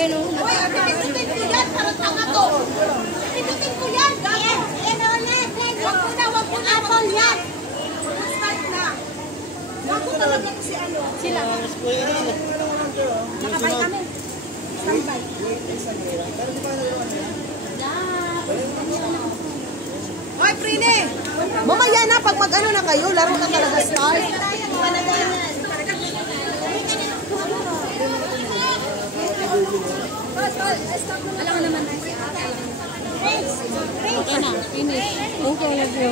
Ayun o. Uy, pindutin ko yan. Parang tanga to. Pindutin ko yan. Wag ko na. Apple yan. Start na. Wag ko talaga to si ano. Sila. Nakabay kami. Standby. Hoy, Prine! Mamaya na, pag mag-ano na kayo, laro na talaga start. Alam mo naman na si ate. Okay na, finish. Okay, love you.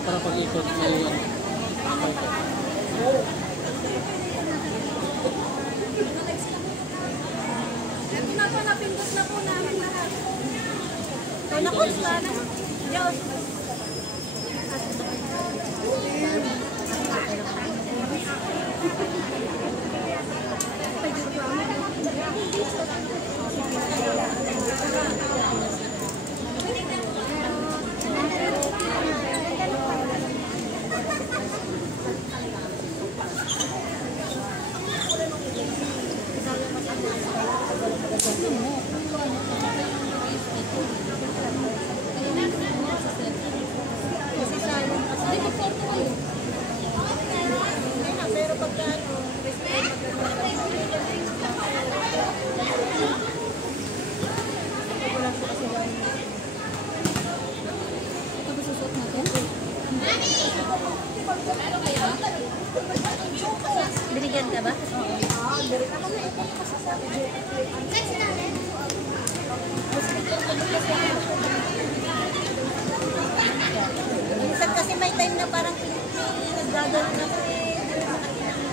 Para pag-ikot may napindot na po namin lahat. So, nakusta na. Diyos. Binigyan ka ba? Oo. Minsan kasi may time na parang nagdadalo na kasi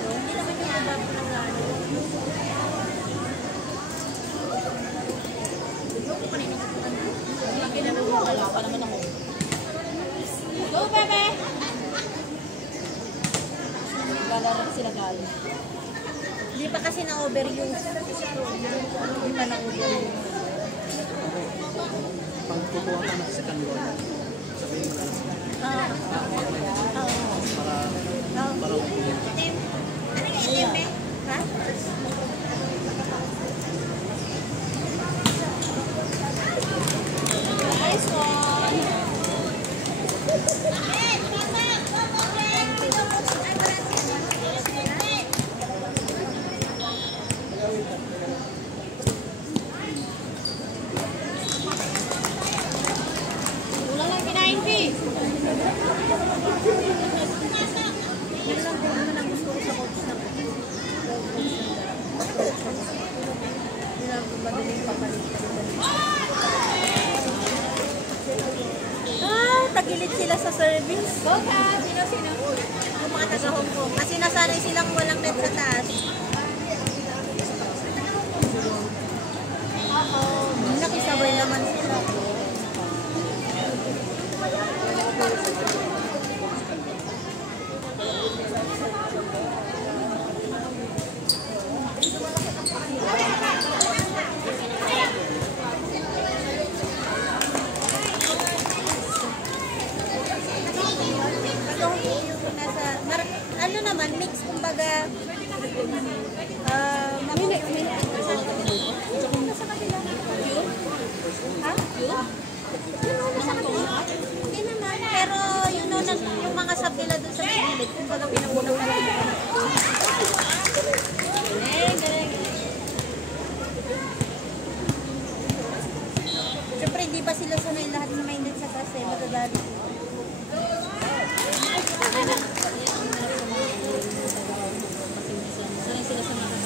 hindi naman yung nagdadalo ng gano'n. wala pa naman ako. Go, bebe! Lalaro sila galing. Hindi pa kasi na-overuse. Hindi pa na-overuse. Pag kukuha ka na sa kanila, sabihin mo na. Para mabulit. Ano yung itim, eh? Ha? Nice one! Ulang lang kinain, Pi! Yun lang din naman ang gusto ko sa coach na ko. Yun lang kung madaling papalit. Tagilid sila sa service. Boka! Sino? Yung mga taga-Hong Kong. Kasi nasanay silang walang net sa taas. Nakisabay naman sila. Ano naman, mix kumbaga mix. Nasa kanila. Ha? Yun o, nasa kanila. Hindi naman, pero yun o, yung mga sub nila dun sa gilid, kumbaga pinag-unang kanila. Galing. Siyempre, hindi pa sila sanay lahat na minded sa kasi, matadali. Sanay sila sa mga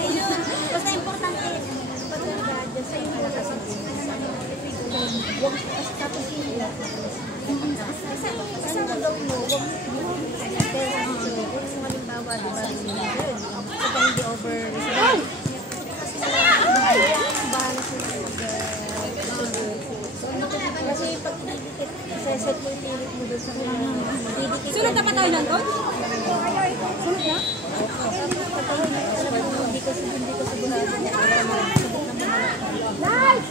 Ayun. Basta importante. Paganda dyan sa yung tapos yung kasi daw mo, huwag kung halimbawa, diba, kapag hindi over bahala sila kasi pag didikit, set mo yung pilit mo doon sa didikit. Sunod na pa tayo lang doon? Sunod na? Hindi ko subunan. Live!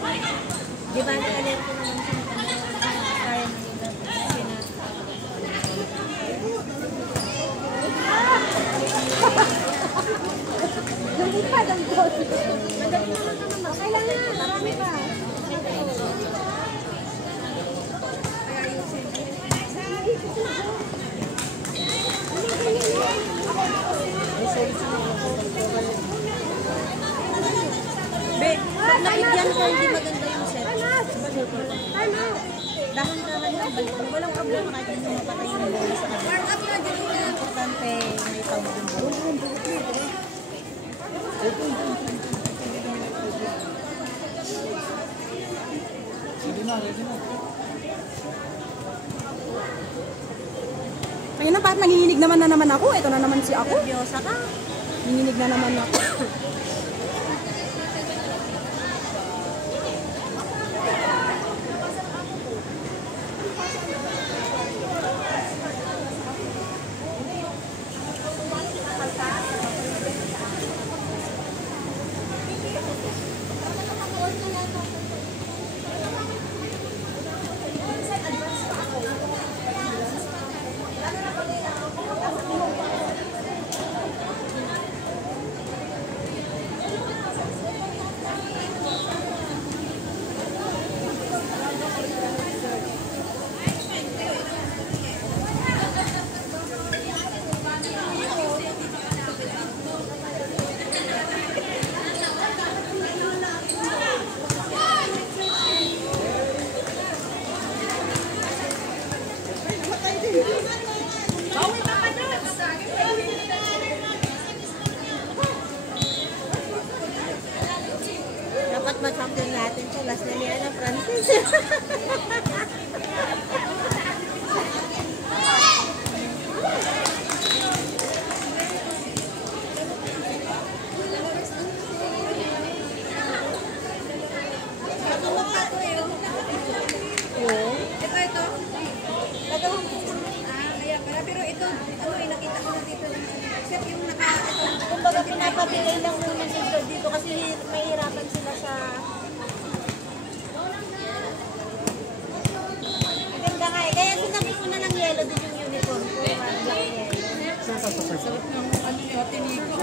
Di ba, nakalit ko naman kaya Hindi pa, dangkot. Madali naman. Kailangan na, marami pa. Be, pag nakibyan ko, hindi maganda yung set. Dahan-dahan lang, walang problema kahit hindi mapatay yung bola sa kanila. Importante, may tawag yung bola. Ready na, ready na. Kaya na, bakit nanginginig naman na naman ako? Ito na naman si ako. Nervyosa ka? Nanginginig na naman ako. Dapat ma-champion natin ito. Last na niya na Francis. Ito. Kaya pala. Pero ito, nakita ko na dito. Except yung Kumbaga pinapabigay lang muna sila dito kasi mahirapan sila sa... Maganda nga eh. Kaya sinabi ko na ng yellow din yung uniform ko. Parang black yellow. sarap ng ano yung tiniko.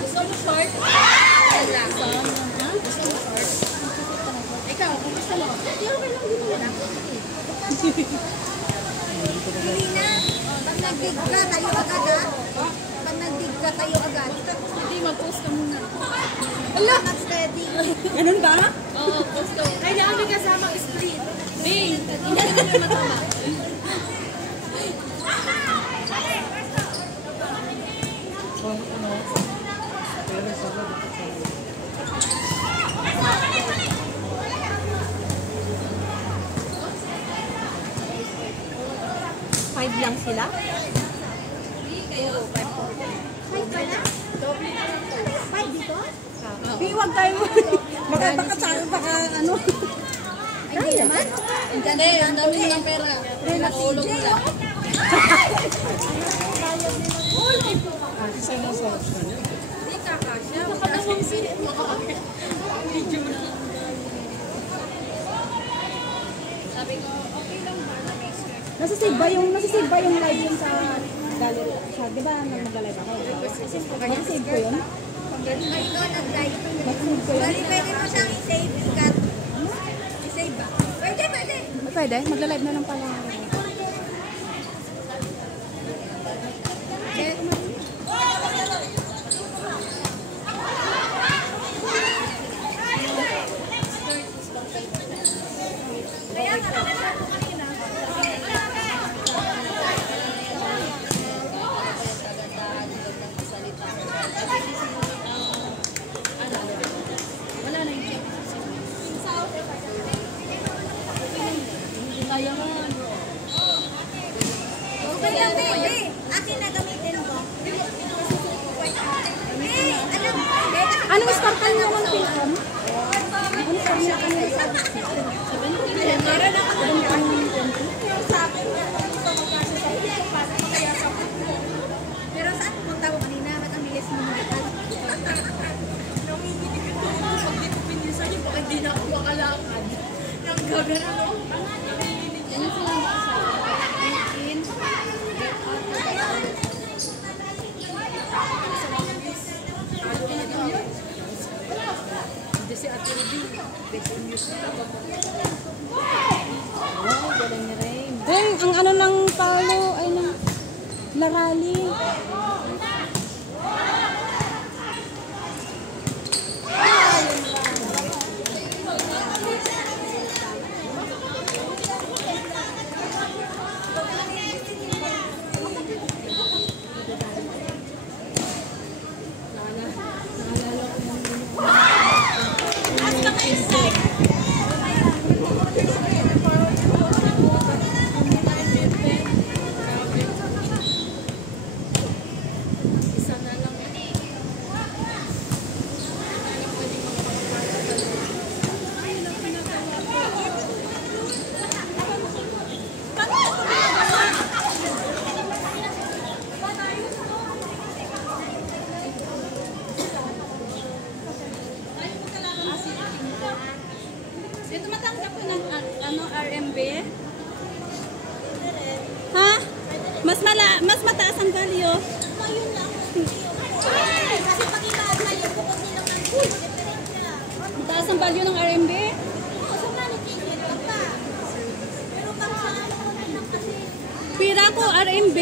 Gusto mo short? Gusto mo short? Ikaw, kung gusto mo. Hindi na. Pag nag-dig ka, tayo agad ha. Pag nag-dig ka, tayo agad. Hindi, mag-post ka muna. Wala! Steady. Ganun ba? Oo, post ka. Kailangan may kasamang split. Babe, hindi ka naman matama. Pero sa 5 lang sila? Huwag tayo. Baka ano. Hindi naman. Hindi, ang dami ng pera. Natulog nila. isa mo sa option niya. Hindi kakasya. Nakadamang sila. Sabi ko, okay lang ba na may stress? Nasisave ba yung live yun sa gallery? Sa, di ba mag-live ako? Nasisave ko yun? Ay, ikaw nag-live. Nasisave ko yun? Bali, pwede mo siyang i-save. Ikat. I-save ba? Pwede. Pwede? Magla-live na lang pala. Akin na gamitin mo. Alam mo, Anong sparkle nyo ng film? Ano sa inyo kanina sa meron ako pero saan pumunta mo kanina? Ba't ang bilis mo magitan? Deng, ang ano ng palo ay ng larali. Dito matanggap ko ng ano, RMB? Ha? Mas mataas ang value. Ayun lang. Kasi pag ibahan sa'yo, bukod nilang ang diferensya. Mataas ang value ng RMB? Oo, sa managigit ka pa. Pero pag sa ano lang kasi, Pira ko RMB.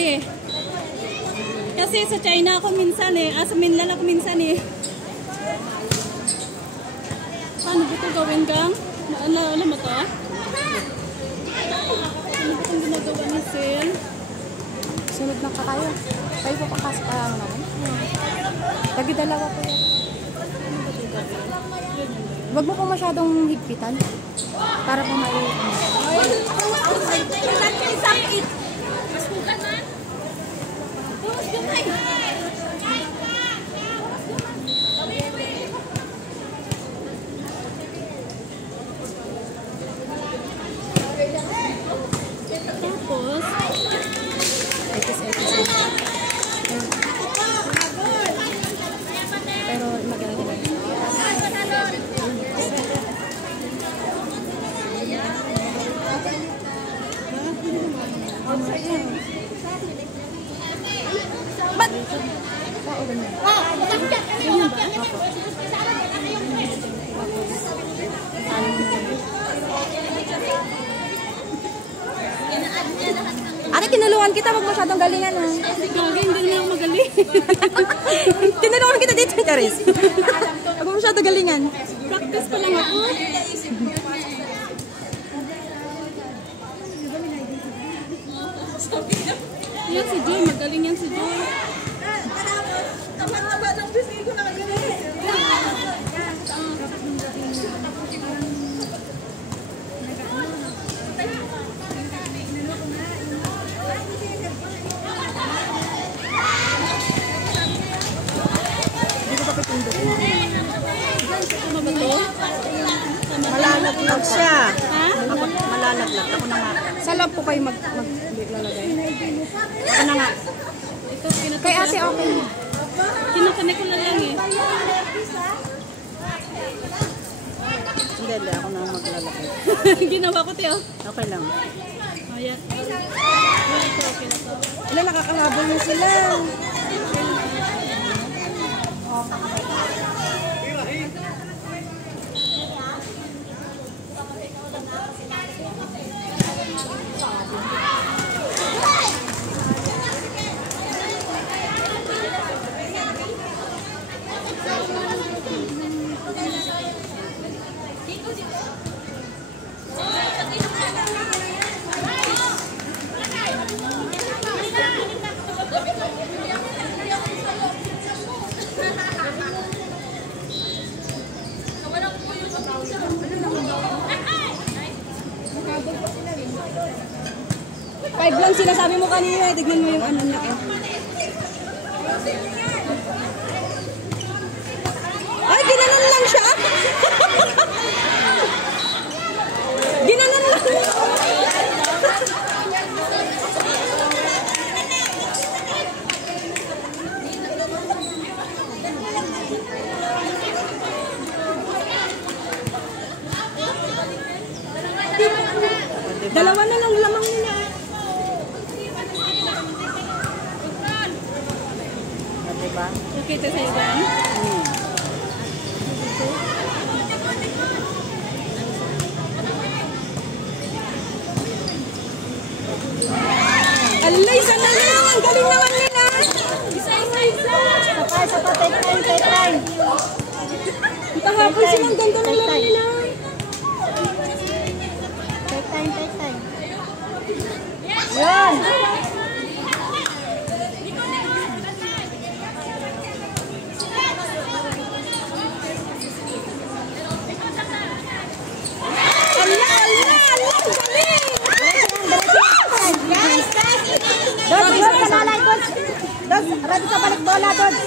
Kasi sa China ako minsan eh. Sa Minlan ako minsan eh. Paano ba ito gawin, Gang? Alam mo to? Ano ba itong ginagawa ni Sil? Sunod na ka kayo. Kayo po pakasok ka lang naman. Lagi dalawa po yan. Huwag mo po masyadong higpitan. Para po may... Tapos, Pero maganda lang. Ate, tinulungan kita. Huwag masyadong galingan. Ha? gagawin hindi na ako magaling. Tinulungan kita dito, Charis. Huwag masyadong galingan. Practice pa lang ako. Yan si Joy, magaling yan si Joy. Tama ba to? Malalaglag siya. Ha? Ako, malalaglag. Ako na nga. Sa lab po kayo maglalagay. Ako na nga. Ito, Kay ate, okay. kinakanek ko na lang eh. Hindi, ako na maglalagay. Ginawa ko, Teo. Okay lang. Oh, yan. Okay na to. Wala, nakakalabol na sila. sinasabi mo kanina, tignan mo yung ano na. Ay, ginanon lang siya. Ginanon lang. Dalawa na lang lamang nila. Diba? Okay, ito sa'yo ba? Alay, sana lang! Ang galing naman nila! Sapa, take time. Kahapon silang ganda na lang nila. Take time. Yun! Ready sa balik bola, Dodge.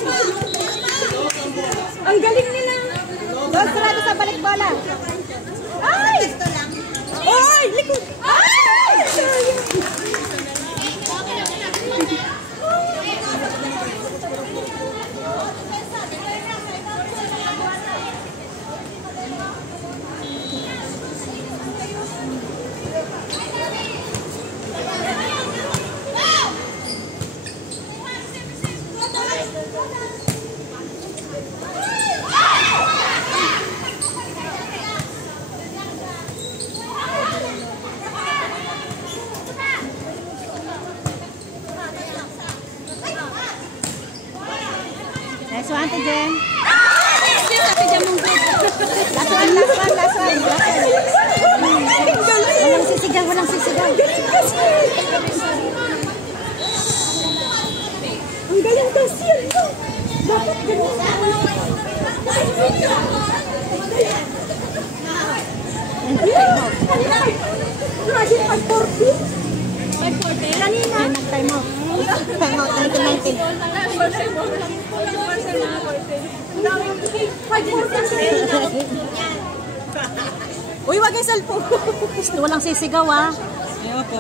Ang galing nila. Dodge, ready sa balik bola. Ay! Ay! Likod! Ay! Nice one, Jen. Ate Jen mong good. Last one. Walang sisigaw. Ang galing kasi ano? Dapat ganun. Grabe, 540. 540? Kanina. Nag-time out. Time out, 19. 540. Uy, wag yung cellphone. Walang sisigaw, ah. Ay, opo.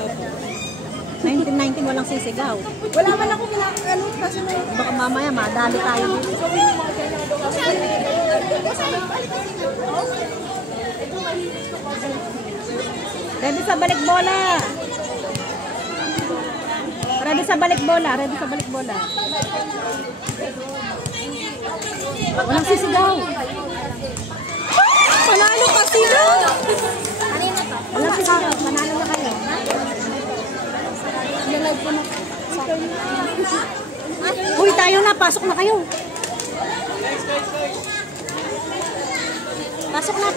19 walang sisigaw. Wala man ako ano kasi may... Baka mamaya madali tayo dito. Ready sa balik bola. Walang sisigaw. Panalo kasi na! Walang sisigaw. Manalo na kayo. Uy, tayo na. Pasok na kayo. Pasok na.